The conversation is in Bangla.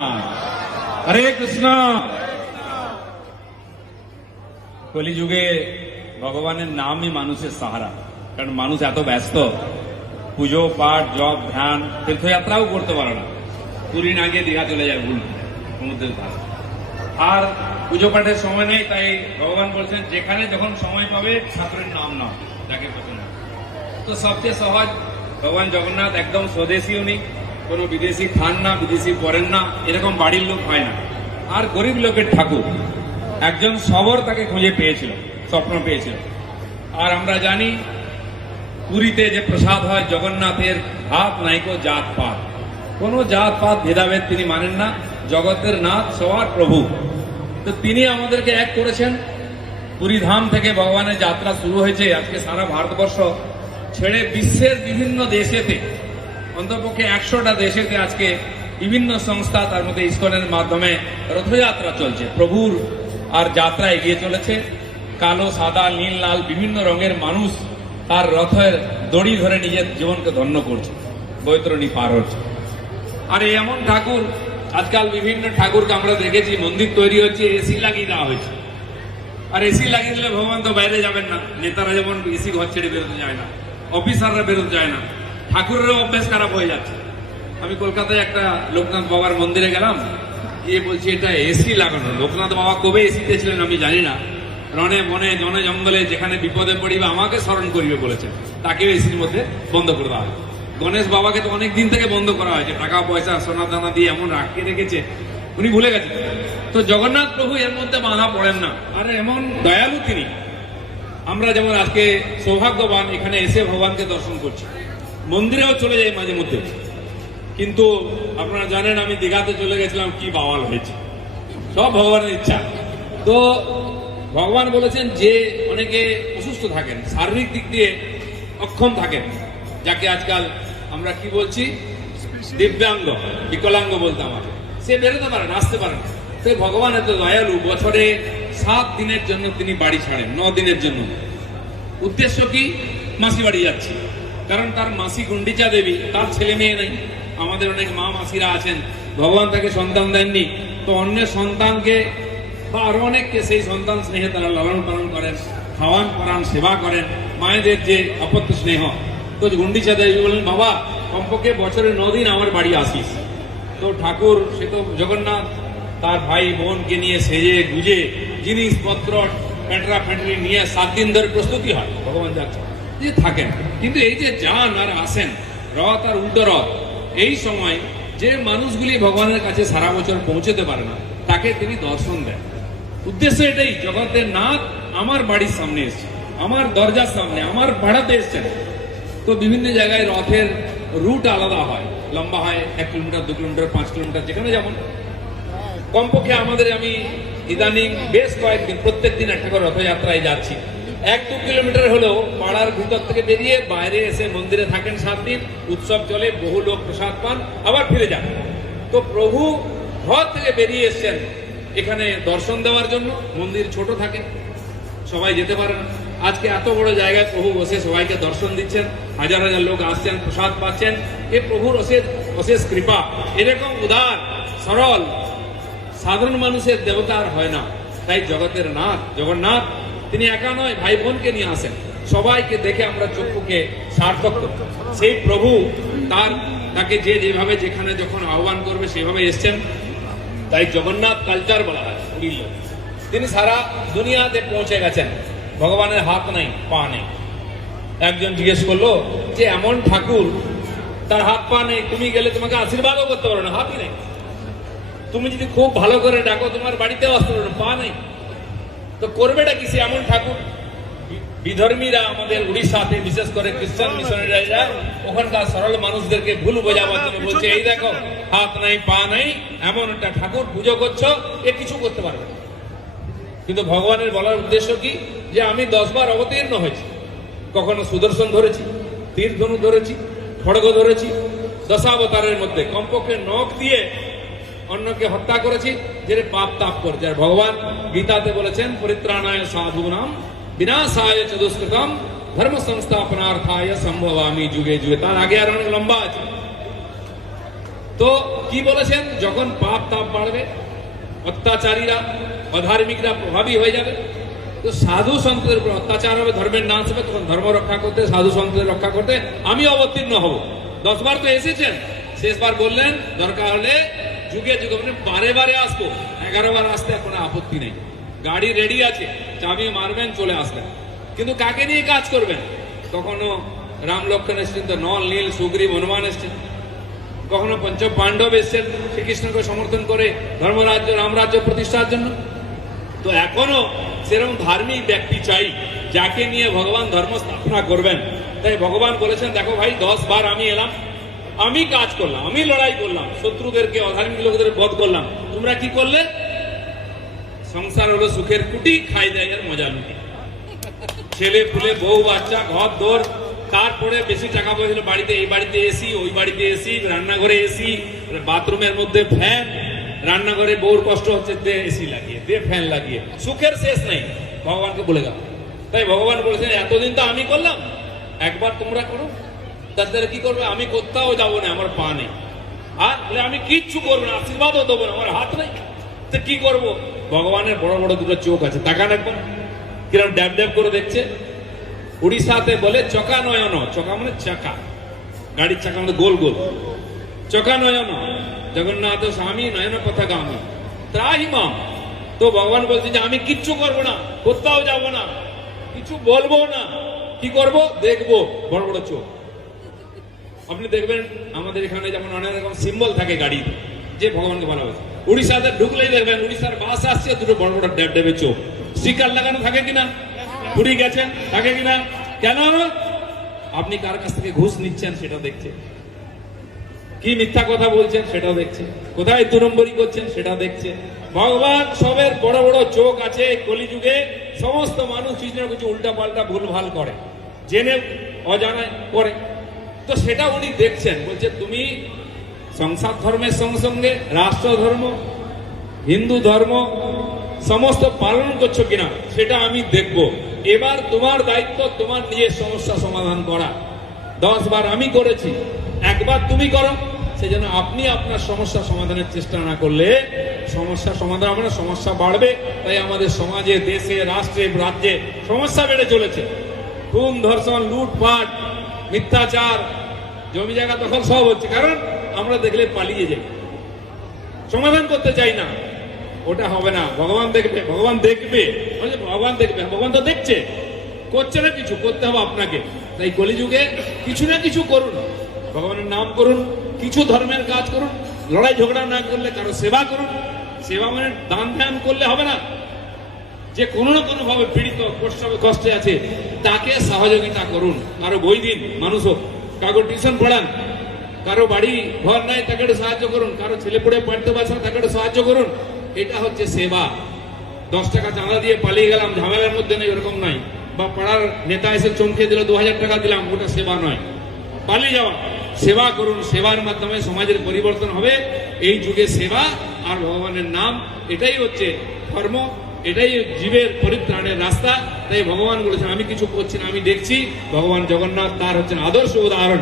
হরে কৃষ্ণ কলিযুগে ভগবানের নামই মানুষের সাহারা কারণ মানুষ এত ব্যস্ত পুজো পাঠ জপ ধ্যান তীর্থযাত্রাও করতে পারে না পুরী না গিয়ে দীঘা চলে যায় ভুল সমুদ্রের ধারে আর পুজো পাঠের সময় নেই তাই ভগবান বলছেন যেখানে যখন সময় পাবে ঠাকুরের নাম নাও যাকে পছন্দ তো সবচেয়ে সহজ ভগবান জগন্নাথ একদম স্বদেশী উনি কোনো বিদেশি খান না, বিদেশি পড়েন না, এরকম বাড়ির লোক হয় না। আর গরিব লোকের ঠাকুর, একজন সবর তাকে খুঁজে পেয়েছিল, স্বপ্ন পেয়েছিল। আর আমরা জানি, পুরীতে যে প্রসাদ হয়, জগন্নাথের ভাত নাইকো জাত পাত। কোনো জাত পাত ভেদাভেদ তিনি মানেন না, জগতের নাথ সবার প্রভু। তো তিনি আমাদেরকে এক করেছেন, পুরী ধাম থেকে ভগবানের যাত্রা শুরু হয়েছে, আজকে সারা ভারতবর্ষ ছেড়ে বিশ্বের বিভিন্ন দেশেতে অন্তপক্ষে একশোটা দেশেতে আজকে বিভিন্ন সংস্থা তার মধ্যে ইস্কনের মাধ্যমে রথযাত্রা চলছে। প্রভুর আর যাত্রা এগিয়ে চলেছে। কালো, সাদা, নীল, লাল, বিভিন্ন রঙের মানুষ তার রথের দড়ি ধরে নিজের জীবনকে ধন্য করছে, বৈতরণী পার হচ্ছে। আর এমন ঠাকুর, আজকাল বিভিন্ন ঠাকুরকে আমরা দেখেছি, মন্দির তৈরি হচ্ছে, এসি লাগিয়ে দেওয়া হয়েছে। আর এসি লাগিয়ে দিলে ভগবান তো বাইরে যাবেন না, নেতারা যেমন এসি ঘর ছেড়ে বেরোতে যায় না, অফিসাররা বেরোতে যায় না। ঠাকুরেরও অভ্যেস খারাপ হয়ে যাচ্ছে। আমি কলকাতায় একটা লোকনাথ বাবার মন্দিরে গেলাম, গিয়ে বলছি, এটা এসি লাগানো। লোকনাথ বাবা কবে এসিতে ছিলেন আমি জানি না। রণে মনে জনে জঙ্গলে যেখানে বিপদে পড়িবে, আমাকে স্মরণ করিবে বলেছেন। তাকেও এসির মধ্যে বন্ধ করে দেওয়া হয় গণেশ বাবাকে তো অনেক দিন থেকে বন্ধ করা হয়েছে। টাকা, পয়সা, সোনা, দানা দিয়ে এমন রাখিয়ে রেখেছে, উনি ভুলে গেছেন। তো জগন্নাথ প্রভু এর মধ্যে বাধা পড়েন না। আর এমন দয়ালু তিনি। আমরা যেমন আজকে সৌভাগ্যবান, এখানে এসে ভগবানকে দর্শন করছি। মন্দিরেও চলে যাই মাঝে মধ্যে। কিন্তু আপনারা জানেন, আমি দীঘাতে চলে গেছিলাম, কি বাওয়াল হয়েছে। সব ভগবানের ইচ্ছা। তো ভগবান বলেছেন যে অনেকে অসুস্থ থাকেন, শারীরিক দিক দিয়ে অক্ষম থাকেন, যাকে আজকাল আমরা কি বলছি? দিব্যাঙ্গ, বিকলাঙ্গ বলতাম আগে সে বেরোতে পারে না, আসতে পারে না। তো ভগবান এত দয়ালু, বছরে সাত দিনের জন্য তিনি বাড়ি ছাড়েন, ন দিনের জন্য। উদ্দেশ্য কি? মাসি বাড়ি যাচ্ছি। কারণ তার মাসি গুন্ডিচা দেবী, তার ছেলে মেয়ে নেই। আমাদের অনেক মা মাসিরা আছেন। ভগবান তাকে সন্তান দেননি। তো অন্য সন্তানকে বা আরও অনেককে সেই সন্তান স্নেহে তারা লালন পালন করেন, খাওয়ান, পরান, সেবা করেন। মায়েদের যে অপত্য স্নেহ। তো গুন্ডিচা দেবী বলেন বাবা, কমপক্ষে বছরে দিন আমার বাড়ি আসিস। তো ঠাকুর, সে তো জগন্নাথ, তার ভাই বোনকে নিয়ে সেজে গুজে জিনিসপত্র প্যাঁটরা প্যাঁটরি নিয়ে সাত দিন ধরে প্রস্তুতি হয়, ভগবান যাচ্ছে। যে থাকেন। কিন্তু এই যে যান আর আসেন, রথ আর উল্টো রথ, এই সময় যে মানুষগুলি ভগবানের কাছে সারা বছর পৌঁছতে পারে না, তাকে তিনি দর্শন দেন। উদ্দেশ্য এটাই, জগতের নাথ আমার বাড়ির সামনে এসছে, আমার দরজার সামনে, আমার ভাড়াতে এসছেন। তো বিভিন্ন জায়গায় রথের রুট আলাদা হয়, লম্বা হয়, এক কিলোমিটার, দু কিলোমিটার, পাঁচ কিলোমিটার, যেখানে যেমন। কমপক্ষে আমাদের আমি ইদানিং বেশ কয়েকদিন প্রত্যেক দিন একটা করে রথযাত্রায় যাচ্ছি। এক দু কিলোমিটার হলেও পাড়ার ভিতর থেকে বেরিয়ে বাইরে এসে মন্দিরে থাকেন সাত দিন উৎসব চলে, বহু লোক প্রসাদ পান, আবার ফিরে যান। তো প্রভু ঘর থেকে বেরিয়ে এসছেন এখানে দর্শন দেওয়ার জন্য। মন্দির ছোট থাকে, সবাই যেতে পারে না। আজকে এত বড় জায়গায় প্রভু বসে সবাইকে দর্শন দিচ্ছেন, হাজার হাজার লোক আসছেন, প্রসাদ পাচ্ছেন। এ প্রভুর অশেষ অশেষ কৃপা। এরকম উদার, সরল, সাধারণ মানুষের দেবতা আর হয় না। তাই জগতের নাথ, জগন্নাথ তিনি একা নয় ভাই বোনকে নিয়ে আসেন। সবাইকে দেখে আমরা চক্ষুকে সার্থক করি। সেই প্রভু তার তাকে যে যেভাবে যেখানে যখন আহ্বান করবে সেভাবে এসছেন। তাই জগন্নাথ কালচার বলা হয় পুরীর। তিনি সারা দুনিয়াতে পৌঁছে গেছেন। ভগবানের হাত নেই পা নেই। একজন জিজ্ঞেস করল যে এমন ঠাকুর তার হাত পা নেই তুমি গেলে তোমাকে আশীর্বাদও করতে পারো না হাতই নেই। তুমি যদি খুব ভালো করে ডাকো তোমার বাড়িতেও আসতে পারো না, পা নেই। তো করবেটা কি? সে এমন ঠাকুর বিধর্মীরা আমাদের উড়িষ্যাতে, বিশেষ করে খ্রিস্টান মিশনারিরা ওখানকার সরল মানুষদেরকে ভুল বোঝাবার জন্য বলছে, এই দেখো, হাত নাই, পা নাই, এমন একটা ঠাকুর, পুজো করছ, এ কিছু করতে পারবে। কিন্তু ভগবানের বলার উদ্দেশ্য কি? যে আমি দশবার অবতীর্ণ হয়েছি। কখনো সুদর্শন ধরেছি তীর ধনু ধরেছি, খড়গ ধরেছি, দশাবতারের মধ্যে, কমপক্ষে নখ দিয়ে অন্যকে হত্যা করেছি যে পাপ তাপ করছে আর ভগবান গীতাতে বলেছেন, পরিত্রাণায় সাধু নাম বিনাশায় চতুষ্কৃতম ধর্ম সংস্থাপনার্থায় সম্ভবামি যুগে যুগে। তার আগে আর অনেক লম্বা আছে। তো কি বলেছেন? যখন পাপ তাপ বাড়বে, অত্যাচারীরা, অধার্মিকরা প্রভাবী হয়ে যাবে। তো সাধু সন্তদের উপর অত্যাচার হবে, ধর্মের নাম হবে, তখন ধর্ম রক্ষা করতে, সাধু সন্তদের রক্ষা করতে আমি অবতীর্ণ হব। দশবার তো এসেছেন, শেষবার বললেন, দরকার হলে যুগে যুগে মানে বারে বারে আসব। এগারো বার আসতে এখন আপত্তি নেই। গাড়ি রেডি আছে, চাবি মারবেন, চলে আসবেন। কিন্তু কাকে নিয়ে কাজ করবেন? কখনো রাম লক্ষণ এসছেন তো, নল, নীল, সুগ্রীব, হনুমান এসছেন। কখনো পঞ্চ পাণ্ডব এসছেন, শ্রীকৃষ্ণকে সমর্থন করে ধর্মরাজ্য, রামরাজ্য প্রতিষ্ঠার জন্য? তো এখনও সেরকম ধার্মিক ব্যক্তি চাই, যাকে নিয়ে ভগবান ধর্ম স্থাপনা করবেন। তাই ভগবান বলেছেন, দেখো ভাই, দশ বার আমি এলাম আমি কাজ করলাম, আমি লড়াই করলাম, শত্রুদেরকে অধার্মিক লোকদের বধ করলাম। তোমরা কি করলে? সংসার হলো সুখের কুটি, খাই দেয় আর মজা লুটি। ছেলে পুলে বউ, বাচ্চা, ঘর, দোর, তারপরে বেশি টাকা পয়সা বাড়িতে, এই বাড়িতে এসি ওই বাড়িতে এসি রান্নাঘরে এসি বাথরুমের মধ্যে ফ্যান, রান্নাঘরে বউর কষ্ট হচ্ছে, দে এসি লাগিয়ে, দে ফ্যান লাগিয়ে। সুখের শেষ নেই, ভগবানকে বলে গেল তাই ভগবান বলেছেন, এতদিন তো আমি করলাম, একবার তোমরা করো। তাদের কি করবে? আমি কোথাও যাব না, আমার পা নেই। আর বলে, আমি কিচ্ছু করব না, আশীর্বাদও দেবো না, আমার হাত নেই। তো কি করব? ভগবানের বড় বড় দুটো চোখ আছে, তাকান একবার। কিরম ড্যাব ড্যাব করে দেখছে। উড়িষ্যাতে বলে, চকা নয়ন, চকা মানে চাকা। গাড়ির চাকা মানে গোল গোল। চকা নয়ন, জগন্নাথ স্বামী নয়ন কথা পথাগামী। ত্রাহি মাম। তো ভগবান বলছে যে, আমি কিচ্ছু করব না, কোথাও যাব না, কিছু বলব না। কি করব? দেখব বড় বড় চোখ। আপনি দেখবেন আমাদের এখানে যেমন অনেক রকম সিম্বল থাকে গাড়িতে, যে ভগবানকে ভালোবাসে। উড়িষ্যাতে ঢুকলেই দেখবেন উড়িষ্যার বাস আসছে, দুটো বড় বড় ড্যাব ড্যাবে চোখ। স্টিকার লাগানো থাকে কিনা? পুরী গেছেন থাকে কিনা? কেন? আপনি কার কাছ থেকে ঘুষ নিচ্ছেন সেটা দেখছে কি মিথ্যা কথা বলছেন সেটাও দেখছে কোথায় দু নম্বরই করছেন সেটা দেখছে ভগবান সবের বড় বড় চোখ আছে কলিযুগে, সমস্ত মানুষ কিছু না কিছু উল্টা পাল্টা ভুল ভালো করে। জেনে অজানায় করে। তো সেটা উনি দেখছেন। বলছে, তুমি সংসার ধর্মের সঙ্গে সঙ্গে, রাষ্ট্র ধর্ম, হিন্দু ধর্ম, সমস্ত পালন করছ কিনা, সেটা আমি দেখব। এবার তোমার দায়িত্ব তোমার নিজের সমস্যা সমাধান করা। দশ বার আমি করেছি, একবার তুমি করো। সেজন্য আপনি আপনার সমস্যা সমাধানের চেষ্টা না করলে সমস্যা সমাধান হবে সমস্যা বাড়বে। তাই আমাদের সমাজে, দেশে, রাষ্ট্রে, রাজ্যে সমস্যা বেড়ে চলেছে। খুন, ধর্ষণ, লুটপাট মিথ্যাচার, জমি জায়গা দখল সব হচ্ছে, কারণ আমরা দেখলে পালিয়ে যাই। সমাধান করতে চাই না। ওটা হবে না। ভগবান দেখবে ভগবান দেখবে। ভগবান দেখবে, ভগবান তো দেখছে। করছে না কিছু, করতে হবে আপনাকে। তাই কলিযুগে কিছু না কিছু করুন। ভগবানের নাম করুন, কিছু ধর্মের কাজ করুন। লড়াই ঝগড়া না করলে কারও সেবা করুন। সেবা মানে দান ধ্যান করলে হবে না। যে কোনো না কোনো ভাবে পীড়িত কষ্ট- আছে, তাকে সহযোগিতা করুন। কারও বই দিন, মানুষ হোক। কারও টিউশন পড়ান, কারও বাড়ি ঘর নাই, তাকে একটু সাহায্য করুন। কারও ছেলে পড়ে পড়তে পারছে না, তাকে একটু সাহায্য করুন। এটা হচ্ছে সেবা। দশ টাকা চাঁদা দিয়ে পালিয়ে গেলাম, ঝামেলার মধ্যে নেই, ওরকম নাই বা পাড়ার নেতা এসে চমকে দিল, দু হাজার টাকা দিলাম, ওটা সেবা নয়। পালিয়ে যাওয়া। সেবা করুন, সেবার মাধ্যমে সমাজের পরিবর্তন হবে। এই যুগে সেবা আর ভগবানের নাম, এটাই হচ্ছে ধর্ম। এটাই জীবের পরিত্রাণের রাস্তা। তাই ভগবান বলেছেন, আমি কিছু করছি না, আমি দেখছি। ভগবান জগন্নাথ, তার হচ্ছেন আদর্শ উদাহরণ।